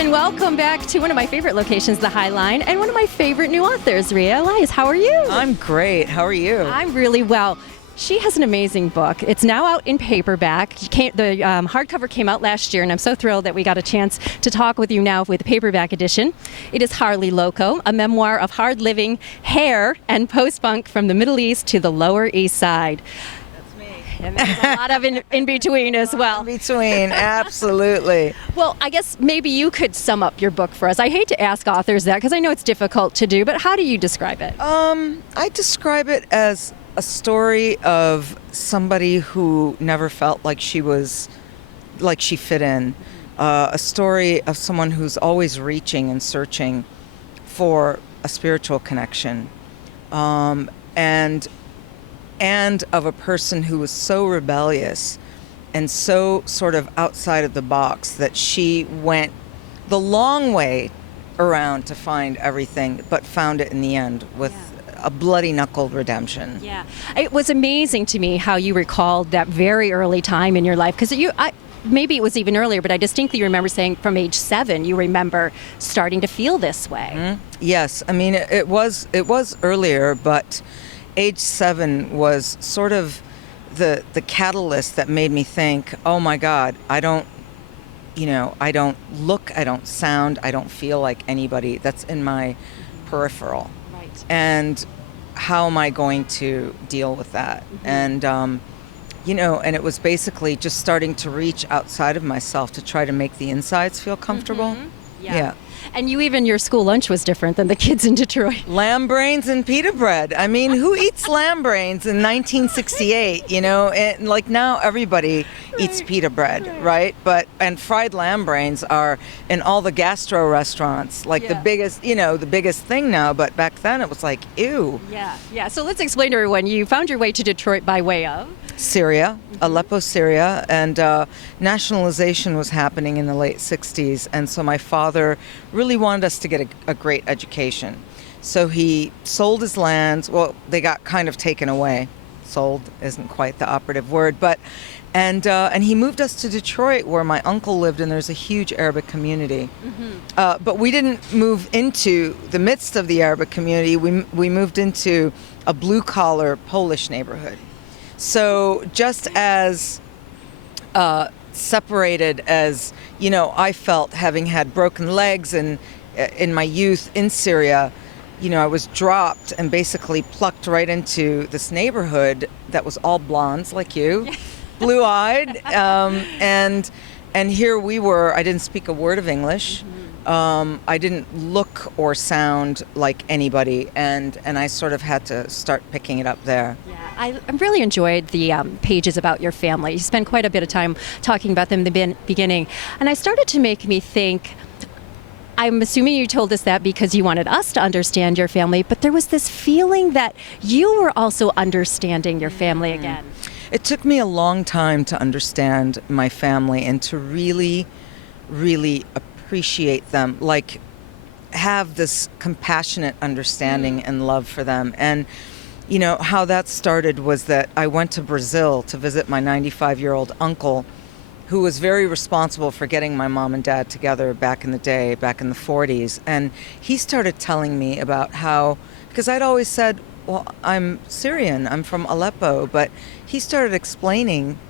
and welcome back to one of my favorite locations, the High Line, and one of my favorite new authors, Rayya Elias. How are you? I'm great. How are you? I'm really well. She has an amazing book. It's now out in paperback. The hardcover came out last year, and I'm so thrilled that we got a chance to talk with you now with the paperback edition. It is Harley Loco, a memoir of hard living, hair, and post-punk from the Middle East to the Lower East Side. And there's a lot of in between as well. In between, absolutely. Well, I guess maybe you could sum up your book for us. I hate to ask authors that because I know it's difficult to do, but how do you describe it? I describe it as a story of somebody who never felt like she fit in. A story of someone who's always reaching and searching for a spiritual connection. And of a person who was so rebellious and so sort of outside of the box that she went the long way around to find everything, but found it in the end with a bloody-knuckled redemption. Yeah. It was amazing to me how you recalled that very early time in your life, because maybe it was even earlier, but I distinctly remember saying from age 7, you remember starting to feel this way. Mm-hmm. Yes. I mean, it was earlier, but age 7 was sort of the catalyst that made me think, oh my God, I don't look, I don't sound, I don't feel like anybody that's in my peripheral. Right. And how am I going to deal with that? Mm-hmm. And it was basically just starting to reach outside of myself to try to make the insides feel comfortable. Mm-hmm. Yeah. And your school lunch was different than the kids in Detroit. Lamb brains and pita bread. I mean, who eats lamb brains in 1968, And like now everybody eats pita bread, right? And fried lamb brains are in all the gastro restaurants, like the biggest thing now, but back then it was like, ew. Yeah. So let's explain to everyone, you found your way to Detroit by way of? Syria, Aleppo, Syria, and nationalization was happening in the late 60s, and so my father really wanted us to get a great education. So he sold his lands. Well, they got kind of taken away. Sold isn't quite the operative word, and he moved us to Detroit, where my uncle lived, and there's a huge Arabic community. Mm-hmm. But we didn't move into the midst of the Arabic community. We moved into a blue-collar Polish neighborhood. So just as separated as, I felt having had broken legs and in my youth in Syria, I was dropped and basically plucked right into this neighborhood that was all blondes like you, blue-eyed, and here we were. I didn't speak a word of English. I didn't look or sound like anybody, and I sort of had to start picking it up there. Yeah, I really enjoyed the pages about your family. You spent quite a bit of time talking about them in the beginning, and I started to make me think, I'm assuming you told us that because you wanted us to understand your family, but there was this feeling that you were also understanding your family again. It took me a long time to understand my family and to really, really appreciate them, like have this compassionate understanding and love for them. And how that started was that I went to Brazil to visit my 95-year-old uncle, who was very responsible for getting my mom and dad together back in the day, back in the 40s. And he started telling me about how, because I'd always said, well, I'm Syrian, I'm from Aleppo, but he started explaining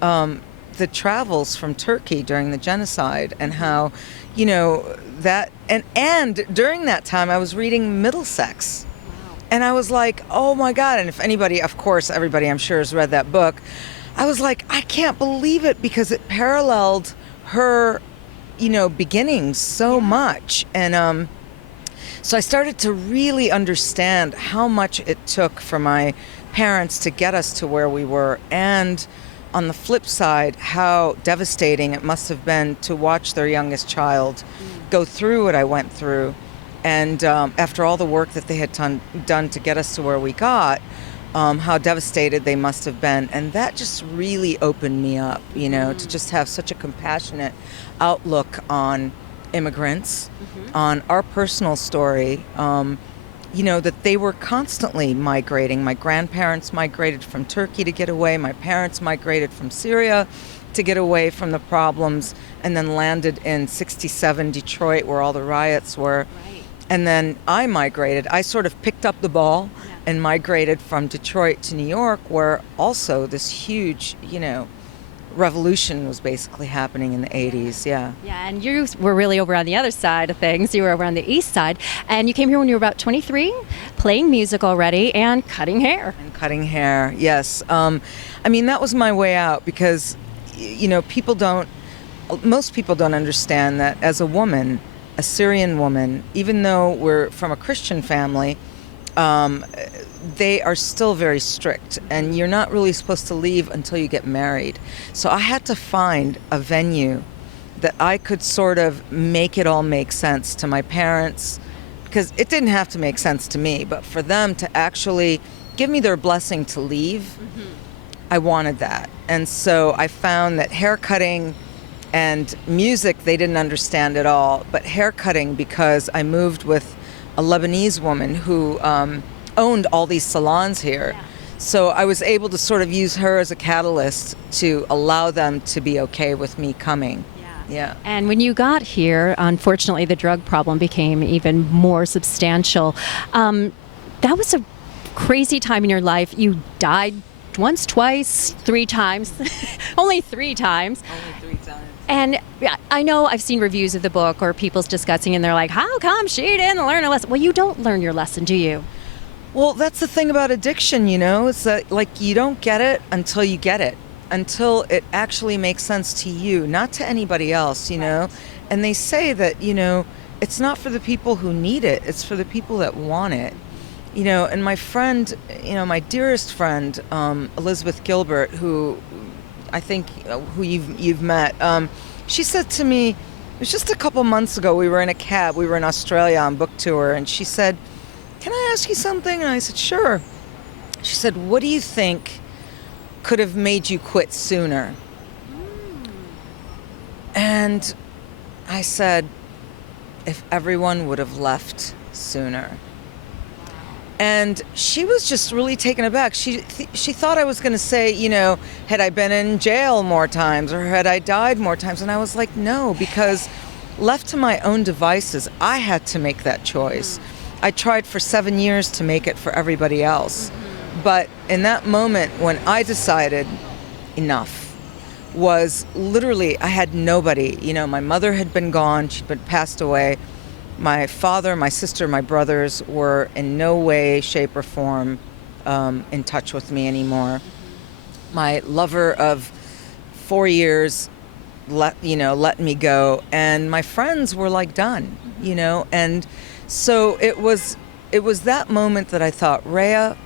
the travels from Turkey during the genocide and how, that, and during that time I was reading Middlesex. Wow. And I was like, oh my God. And if anybody, of course, everybody I'm sure has read that book, I was like, I can't believe it, because it paralleled her, beginnings so much. And so I started to really understand how much it took for my parents to get us to where we were, and on the flip side, how devastating it must have been to watch their youngest child go through what I went through. And after all the work that they had done to get us to where we got, how devastated they must have been. And that just really opened me up, to just have such a compassionate outlook on immigrants, on our personal story, that they were constantly migrating. My grandparents migrated from Turkey to get away. My parents migrated from Syria to get away from the problems, and then landed in 67 Detroit, where all the riots were. Right. And then I migrated. I sort of picked up the ball and migrated from Detroit to New York, where also this huge, revolution was basically happening in the 80s. Yeah. Yeah, and you were really over on the other side of things. You were over on the east side, and you came here when you were about 23, playing music already and cutting hair. And cutting hair, yes. That was my way out, because, most people don't understand that as a woman, a Syrian woman, even though we're from a Christian family, they are still very strict, and you're not really supposed to leave until you get married. So I had to find a venue that I could sort of make it all make sense to my parents, because it didn't have to make sense to me, but for them to actually give me their blessing to leave, I wanted that. And so I found that haircutting and music they didn't understand at all, but haircutting, because I moved with a Lebanese woman who owned all these salons here. Yeah. So I was able to sort of use her as a catalyst to allow them to be okay with me coming. Yeah. And when you got here, unfortunately, the drug problem became even more substantial. That was a crazy time in your life. You died once, twice, 3 times. Only 3 times. Only 3 times. And I know I've seen reviews of the book or people's discussing, and they're like, how come she didn't learn a lesson? Well, you don't learn your lesson, do you? Well, that's the thing about addiction, It's that, you don't get it until you get it, until it actually makes sense to you, not to anybody else, Right. And they say that, it's not for the people who need it, it's for the people that want it. And my friend, my dearest friend, Elizabeth Gilbert, who I think who you've met, she said to me, it was just a couple months ago, we were in a cab, we were in Australia on book tour, and she said, "Can I ask you something?" And I said, "Sure." She said, "What do you think could have made you quit sooner?" And I said, "If everyone would have left sooner." And she was just really taken aback. She thought I was going to say, had I been in jail more times, or had I died more times? And I was like, no, because left to my own devices, I had to make that choice. I tried for 7 years to make it for everybody else. But in that moment when I decided enough, was literally, I had nobody. My mother had been gone, she'd been passed away. My father, my sister, my brothers were in no way, shape, or form in touch with me anymore. My lover of 4 years let me go, and my friends were done, and so it was that moment that I thought, Rayya,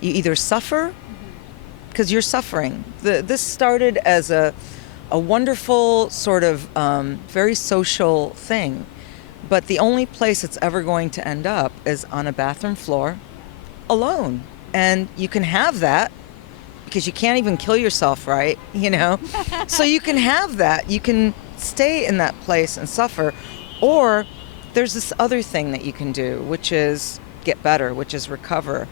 you either suffer, because you're suffering. This started as a wonderful sort of very social thing, but the only place it's ever going to end up is on a bathroom floor, alone. And you can have that, because you can't even kill yourself, right? So you can have that. You can stay in that place and suffer, or there's this other thing that you can do, which is get better, which is recover.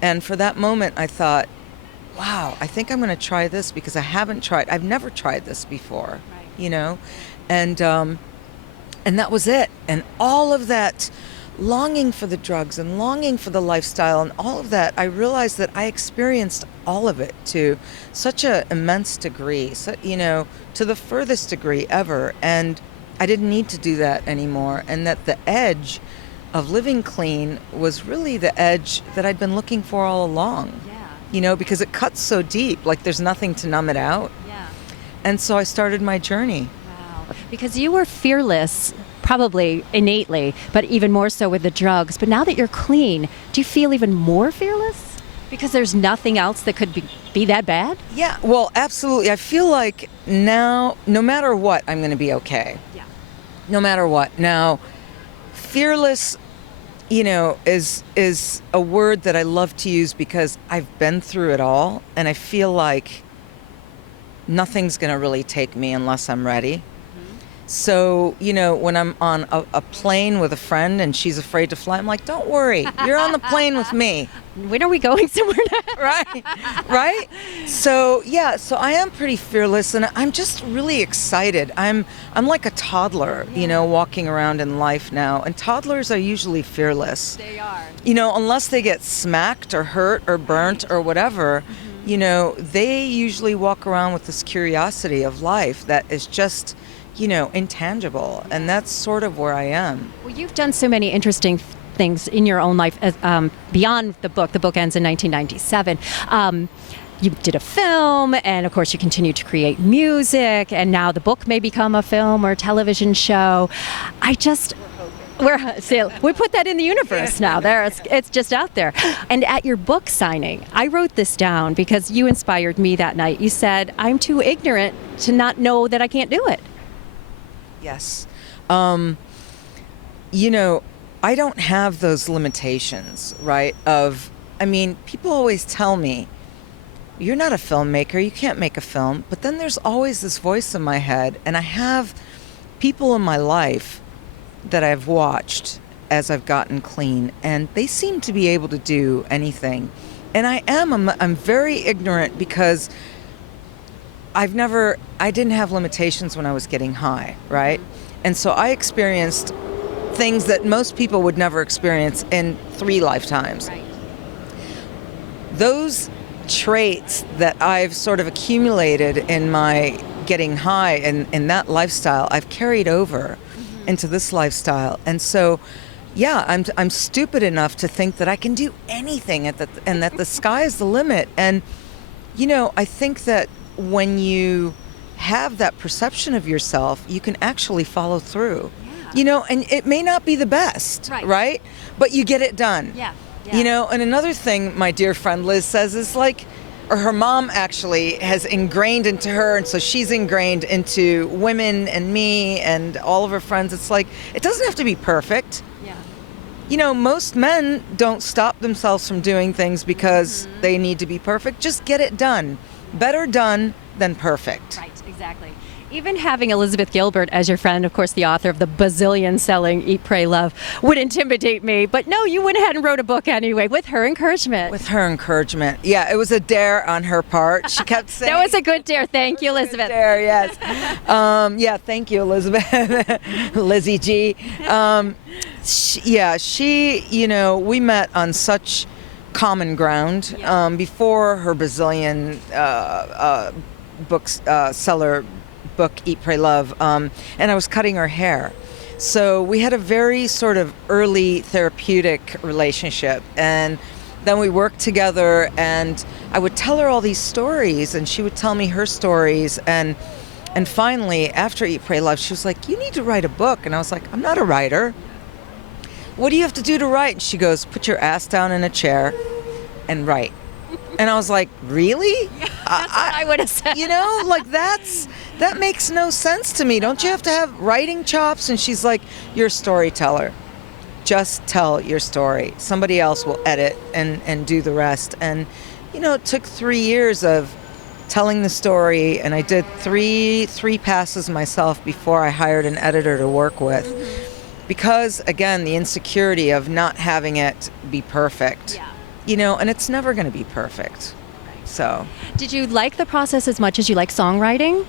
And for that moment, I thought, wow, I think I'm going to try this, because I've never tried this before, and that was it. And all of that longing for the drugs and longing for the lifestyle and all of that, I realized that I experienced all of it to such an immense degree, to the furthest degree ever. And I didn't need to do that anymore. And that the edge of living clean was really the edge that I'd been looking for all along. Yeah. Because it cuts so deep, there's nothing to numb it out. Yeah. And so I started my journey. Wow. Because you were fearless, probably innately, but even more so with the drugs. But now that you're clean, do you feel even more fearless? Because there's nothing else that could be that bad? Yeah, well, absolutely. I feel like now, no matter what, I'm going to be okay. Yeah. No matter what. Now, fearless, is a word that I love to use, because I've been through it all, and I feel like nothing's going to really take me unless I'm ready. So, when I'm on a plane with a friend and she's afraid to fly, I'm like, don't worry, you're on the plane with me. When are we going somewhere now? Right, right. So so I am pretty fearless, and I'm just really excited. I'm like a toddler, walking around in life now, and toddlers are usually fearless. They are. Unless they get smacked or hurt or burnt or whatever, they usually walk around with this curiosity of life that is just, intangible, and that's sort of where I am. Well, you've done so many interesting things in your own life as, beyond the book. The book ends in 1997. You did a film, and of course you continue to create music, and now the book may become a film or television show. We put that in the universe now. It's just out there. And at your book signing, I wrote this down because you inspired me that night. You said, I'm too ignorant to not know that I can't do it. Yes. I don't have those limitations, right? People always tell me, you're not a filmmaker, you can't make a film. But then there's always this voice in my head, and I have people in my life that I've watched as I've gotten clean, and they seem to be able to do anything. And I'm very ignorant because I didn't have limitations when I was getting high, right? And so I experienced things that most people would never experience in 3 lifetimes. Right. Those traits that I've sort of accumulated in my getting high and in that lifestyle, I've carried over into this lifestyle. And so, I'm stupid enough to think that I can do anything and that the sky is the limit. And, I think that when you have that perception of yourself, you can actually follow through. And it may not be the best, right? But you get it done. Yeah. And another thing my dear friend Liz says is or her mom actually has ingrained into her, and so she's ingrained into women and me and all of her friends. It's it doesn't have to be perfect. Yeah. Most men don't stop themselves from doing things because they need to be perfect. Just get it done. Better done than perfect. Right, exactly. Even having Elizabeth Gilbert as your friend, of course, the author of the bazillion-selling Eat, Pray, Love, would intimidate me. But no, you went ahead and wrote a book anyway, with her encouragement. With her encouragement. Yeah, it was a dare on her part. She kept saying... That was a good dare. Thank you, Elizabeth. Good dare, yes. Thank you, Elizabeth. Lizzie G. We met on such common ground before her bazillion seller book, Eat, Pray, Love, and I was cutting her hair. So we had a very sort of early therapeutic relationship, and then we worked together, and I would tell her all these stories, and she would tell me her stories, and finally, after Eat, Pray, Love, she was like, you need to write a book. And I was like, I'm not a writer. What do you have to do to write? And she goes, put your ass down in a chair and write. And I was like, really? Yeah, that's what I would have said. That makes no sense to me. Don't you have to have writing chops? And she's like, you're a storyteller. Just tell your story. Somebody else will edit and do the rest. And, it took 3 years of telling the story, and I did three passes myself before I hired an editor to work with. Because, again, the insecurity of not having it be perfect. Yeah. And it's never going to be perfect. So. Did you like the process as much as you like songwriting?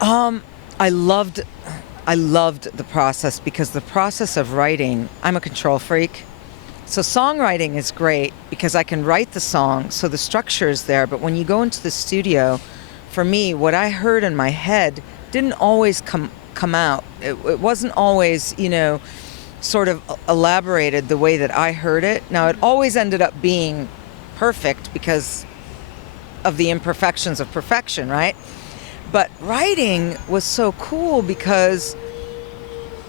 I loved the process, because the process of writing, I'm a control freak. So songwriting is great because I can write the song, so the structure is there. But when you go into the studio, for me, what I heard in my head didn't always come out. It wasn't always, sort of elaborated the way that I heard it. Now, it always ended up being perfect because of the imperfections of perfection, right? But writing was so cool because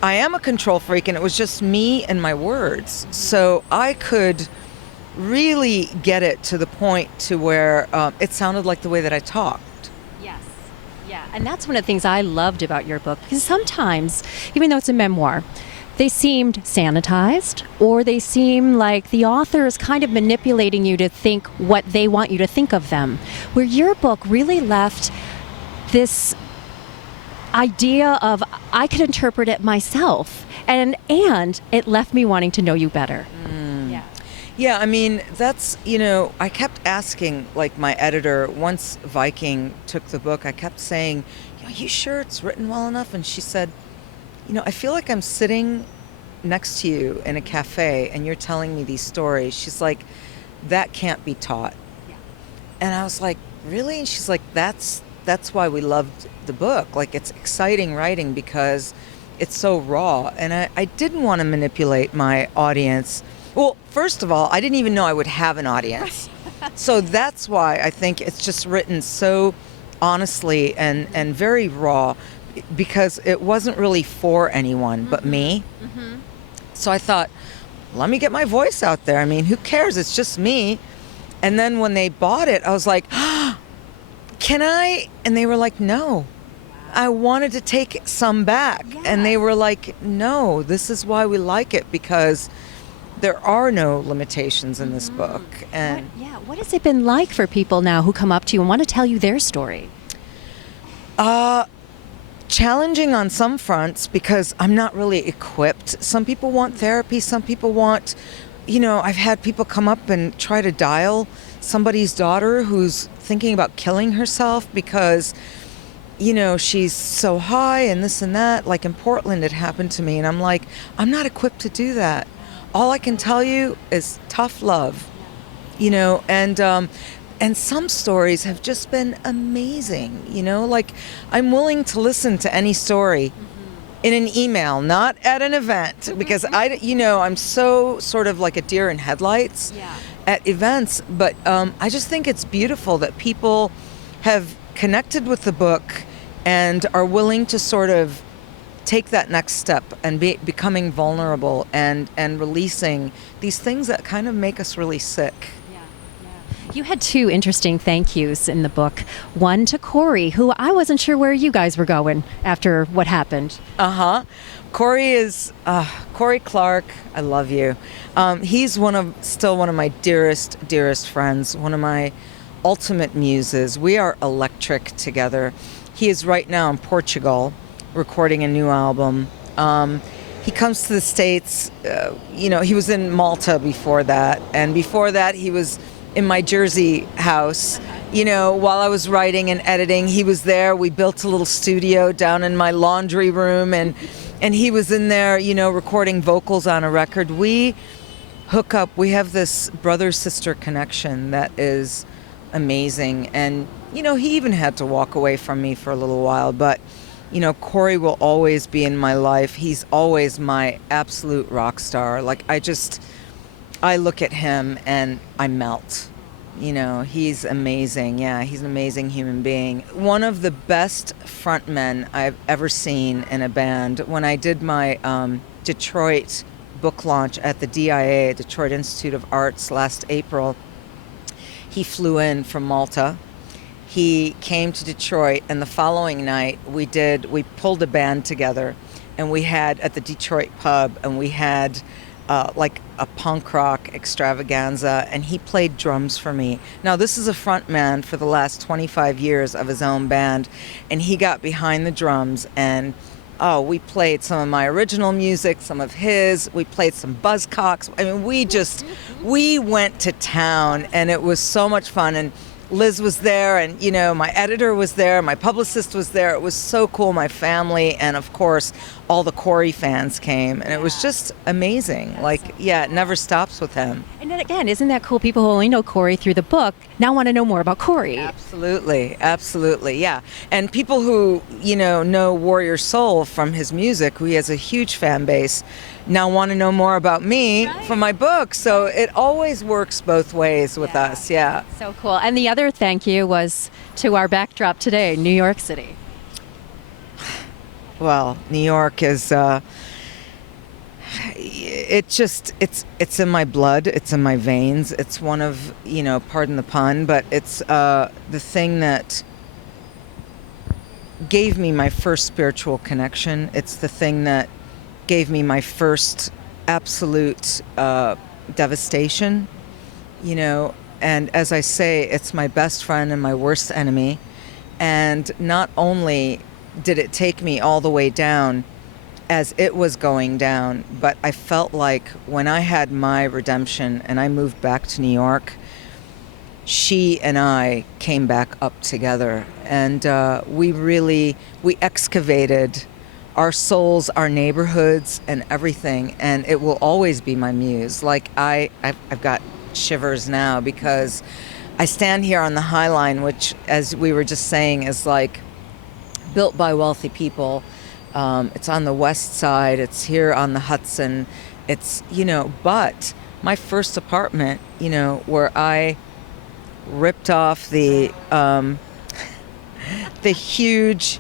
I am a control freak, and it was just me and my words. So I could really get it to the point to where it sounded like the way that I talked. Yes. Yeah. And that's one of the things I loved about your book, because sometimes, even though it's a memoir, they seemed sanitized, or they seem like the author is kind of manipulating you to think what they want you to think of them. Where your book really left this idea of I could interpret it myself, and it left me wanting to know you better. Yeah. Yeah, I mean, that's, I kept asking, like, my editor, once Viking took the book, I kept saying, are you sure it's written well enough? And she said, I feel like I'm sitting next to you in a cafe and you're telling me these stories. She's like, that can't be taught. Yeah. And I was like, really? And she's like, that's why we loved the book. Like, it's exciting writing because it's so raw. And I didn't want to manipulate my audience. Well, first of all, I didn't even know I would have an audience. So that's why I think it's just written so honestly and very raw, because it wasn't really for anyone but me. Mm-hmm. So I thought, let me get my voice out there. I mean, who cares? It's just me. And then when they bought it, I was like, can I? And they were like, no. I wanted to take some back. Yes. And they were like, no, this is why we like it, because there are no limitations in this book. And what has it been like for people now who come up to you and want to tell you their story? Challenging on some fronts, because I'm not really equipped. Some people want therapy, some people want, I've had people come up and try to dial somebody's daughter who's thinking about killing herself because, she's so high and this and that. Like in Portland, it happened to me, and I'm like, I'm not equipped to do that. All I can tell you is tough love, and some stories have just been amazing, like I'm willing to listen to any story in an email, not at an event, because I'm so sort of like a deer in headlights at events, but I just think it's beautiful that people have connected with the book and are willing to sort of take that next step and becoming vulnerable and releasing these things that kind of make us really sick. You had two interesting thank yous in the book. One to Corey, who I wasn't sure where you guys were going after what happened. Corey is Corey Clark. I love you. He's still one of my dearest friends. One of my ultimate muses. We are electric together. He is right now in Portugal, recording a new album. He comes to the States. He was in Malta before that, and before that he was in my Jersey house, while I was writing and editing. He was there. We built a little studio down in my laundry room, and he was in there, recording vocals on a record. We hook up. We have this brother-sister connection that is amazing. And, he even had to walk away from me for a little while, but, Corey will always be in my life. He's always my absolute rock star. Like, I look at him and I melt. He's amazing. Yeah, he's an amazing human being. One of the best frontmen I've ever seen in a band. When I did my Detroit book launch at the DIA, Detroit Institute of Arts, last April, he flew in from Malta. He came to Detroit, and the following night we pulled a band together, and we had at the Detroit pub, and we had like a punk rock extravaganza, and he played drums for me. Now, this is a front man for the last 25 years of his own band, and he got behind the drums, and we played some of my original music, some of his. We played some Buzzcocks. I mean, we went to town, and it was so much fun. And Liz was there, and my editor was there, my publicist was there. It was so cool. My family, and of course all the Corey fans came, and it was just amazing. It never stops with him. And then again, isn't that cool? People who only know Corey through the book now want to know more about Corey. Absolutely, yeah. And people who know Warrior Soul from his music, who he has a huge fan base, now want to know more about me from my book. So it always works both ways with us. Yeah. So cool. And the other thank you was to our backdrop today, New York City. Well, New York is it's in my blood, it's in my veins. It's one of, pardon the pun, but it's the thing that gave me my first spiritual connection. It's the thing that gave me my first absolute devastation, and as I say, it's my best friend and my worst enemy. And not only did it take me all the way down as it was going down. But I felt like when I had my redemption and I moved back to New York, she and I came back up together, and we excavated our souls, our neighborhoods, and everything. And it will always be my muse. Like I've got shivers now because I stand here on the High Line, which, as we were just saying, is like built by wealthy people. It's on the west side. It's here on the Hudson. It's, but my first apartment, where I ripped off the huge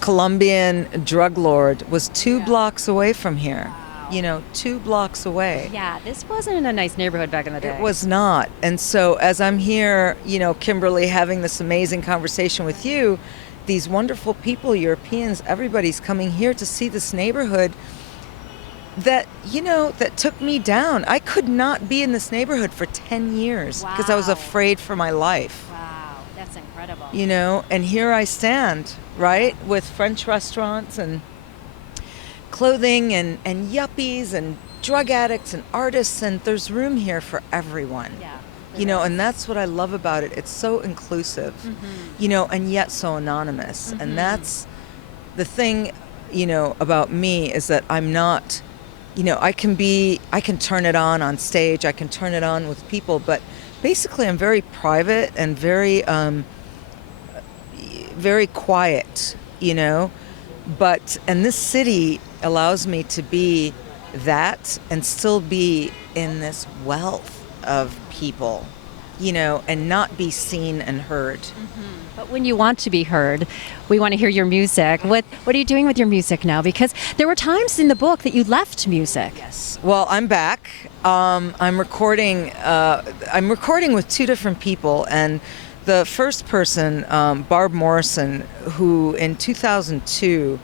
Colombian drug lord was 2 blocks away from here. 2 blocks away. Yeah, this wasn't a nice neighborhood back in the day. It was not. And so as I'm here, Kimberly, having this amazing conversation with you, these wonderful people, Europeans, everybody's coming here to see this neighborhood that, that took me down. I could not be in this neighborhood for 10 years because I was afraid for my life. Wow, that's incredible. And here I stand, right, with French restaurants and clothing and yuppies and drug addicts and artists, and there's room here for everyone. Yeah. And that's what I love about it. It's so inclusive, and yet so anonymous. And that's the thing, about me, is that I'm not, I can turn it on stage, I can turn it on with people, but basically I'm very private and very, very quiet, and this city allows me to be that and still be in this wealth of people, and not be seen and heard. But when you want to be heard, we want to hear your music. What are you doing with your music now? Because there were times in the book that you left music. Yes. Well, I'm back. I'm recording with 2 different people, and the first person, Barb Morrison, who in 2002,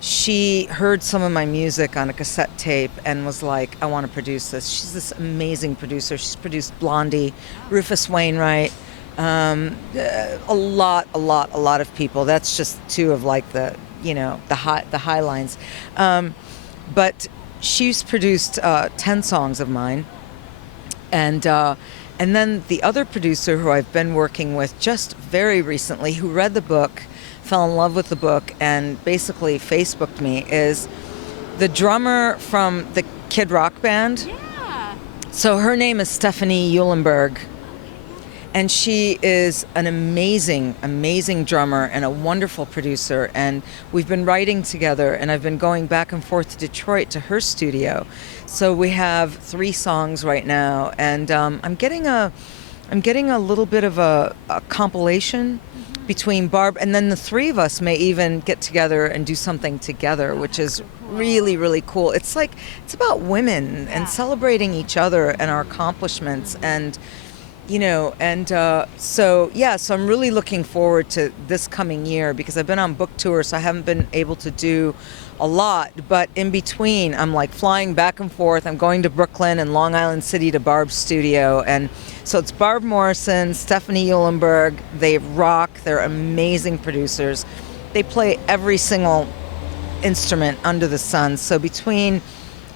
she heard some of my music on a cassette tape and was like, I want to produce this. She's this amazing producer. She's produced Blondie, Rufus Wainwright, a lot of people. That's just 2 of like the high lines. But she's produced 10 songs of mine. And then the other producer who I've been working with just very recently, who read the book, fell in love with the book, and basically Facebooked me, is the drummer from the Kid Rock band. Yeah. So her name is Stephanie Eulenberg, and she is an amazing drummer and a wonderful producer, and we've been writing together, and I've been going back and forth to Detroit to her studio. So we have 3 songs right now, and I'm getting a little bit of a compilation between Barb, and then the 3 of us may even get together and do something together, which is really, really cool. It's about women and celebrating each other and our accomplishments, and so I'm really looking forward to this coming year, because I've been on book tour, so I haven't been able to do a lot, but in between I'm like flying back and forth. I'm going to Brooklyn and Long Island City to Barb's studio, and so it's Barb Morrison, Stephanie Eulenberg. They rock. They're amazing producers. They play every single instrument under the sun. So between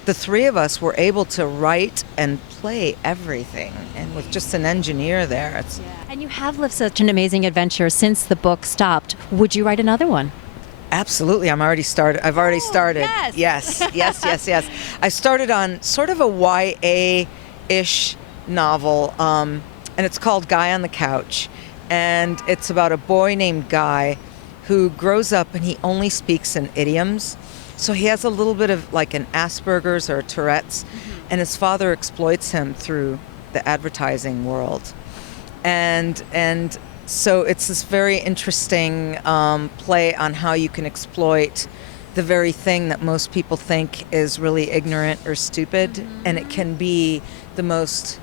the 3 of us, we're able to write and play everything, and with just an engineer there. And you have lived such an amazing adventure since the book stopped. Would you write another one? Absolutely. I've already started. Yes. I started on sort of a YA-ish novel, and it's called Guy on the Couch, and it's about a boy named Guy who grows up and he only speaks in idioms. So he has a little bit of like an Asperger's or Tourette's, and his father exploits him through the advertising world. And so it's this very interesting play on how you can exploit the very thing that most people think is really ignorant or stupid, and it can be the most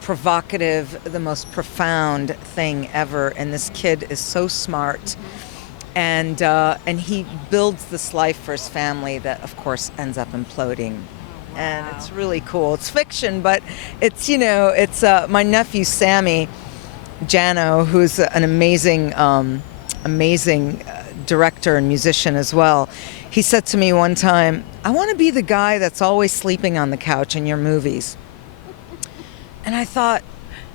provocative, the most profound thing ever. And this kid is so smart, and he builds this life for his family that, of course, ends up imploding. And it's really cool. It's fiction, but it's my nephew Sammy Jano, who's an amazing amazing director and musician as well. He said to me one time, "I want to be the guy that's always sleeping on the couch in your movies." And I thought,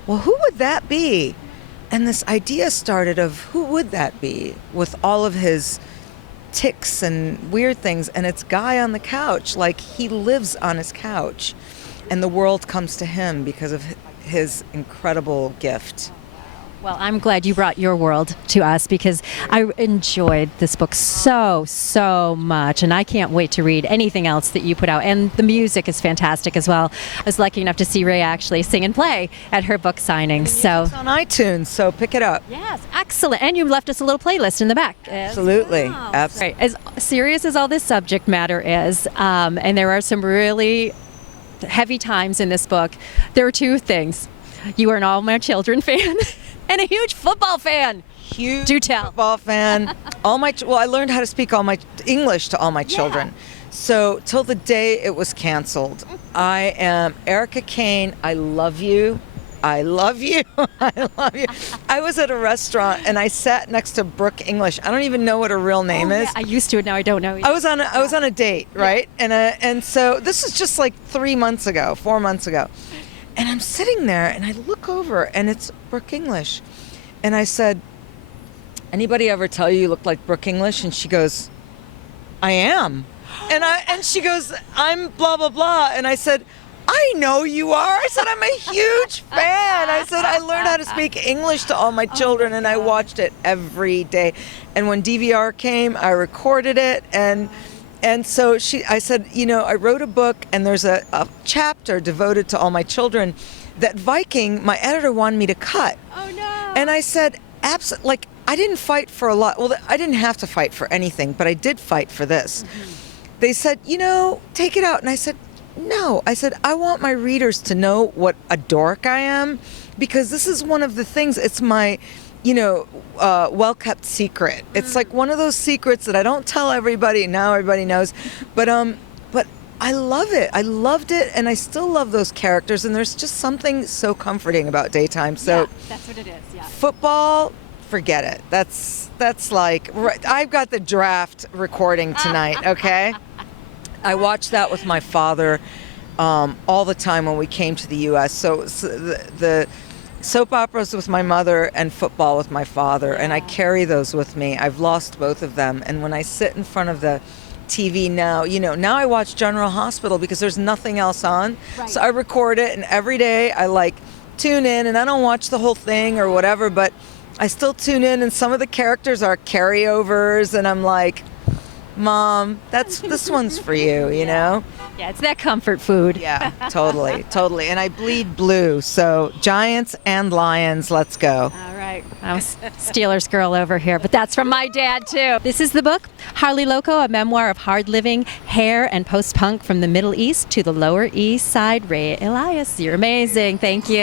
well, who would that be? And this idea started of who would that be with all of his tics and weird things, and it's guy on the couch, like he lives on his couch and the world comes to him because of his incredible gift. Well, I'm glad you brought your world to us because I enjoyed this book so much, and I can't wait to read anything else that you put out. And the music is fantastic as well. I was lucky enough to see Rayya actually sing and play at her book signing. So It's on iTunes, so pick it up. yes, excellent. And you left us a little playlist in the back. Absolutely. Wow. Absolutely. Right. As serious as all this subject matter is, and there are some really heavy times in this book, there are two things. You are an All My Children fan and a huge football fan. Huge Do tell. football fan. I learned how to speak all my English to all my children. So till the day it was canceled, I am Erica Kane. I love you. I love you. I love you. I was at a restaurant and I sat next to Brooke English. I don't even know what her real name is. Yeah, I used to it. Now I don't know. I was on a date, right? And so this is just like 4 months ago. And I'm sitting there and I look over and it's Brooke English. And I said, "Anybody ever tell you look like Brooke English?" And she goes, "I am." And she goes, "I'm blah, blah, blah." And I said, "I know you are." I said, "I'm a huge fan." I said, "I learned how to speak English to all my children and I watched it every day." And when DVR came, I recorded it. And so I said, I wrote a book and there's a chapter devoted to all my children that Viking, my editor, wanted me to cut. Oh, no. And I said, absolutely, like, I didn't fight for a lot. Well, I didn't have to fight for anything, but I did fight for this. Mm-hmm. They said, take it out. And I said, no. I said, I want my readers to know what a dork I am because this is one of the things, it's my well-kept secret. It's like one of those secrets that I don't tell everybody. Now everybody knows, but I love it. I loved it, and I still love those characters. And there's just something so comforting about daytime. So yeah, that's what it is. Yeah. Football, forget it. That's like I've got the draft recording tonight. Okay, I watched that with my father all the time when we came to the U.S. So the soap operas with my mother and football with my father, and I carry those with me. I've lost both of them, and when I sit in front of the TV now, now I watch General Hospital because there's nothing else on. Right. So I record it, and every day I tune in, and I don't watch the whole thing or whatever, but I still tune in, and some of the characters are carryovers, and I'm like, Mom, this one's for you, you know? Yeah, it's that comfort food. Yeah, totally. And I bleed blue, so Giants and Lions, let's go. All right. I'm a Steelers girl over here, but that's from my dad, too. This is the book, Harley Loco, a memoir of hard living, hair, and post-punk from the Middle East to the Lower East Side. Rayya Elias, you're amazing. Thank you.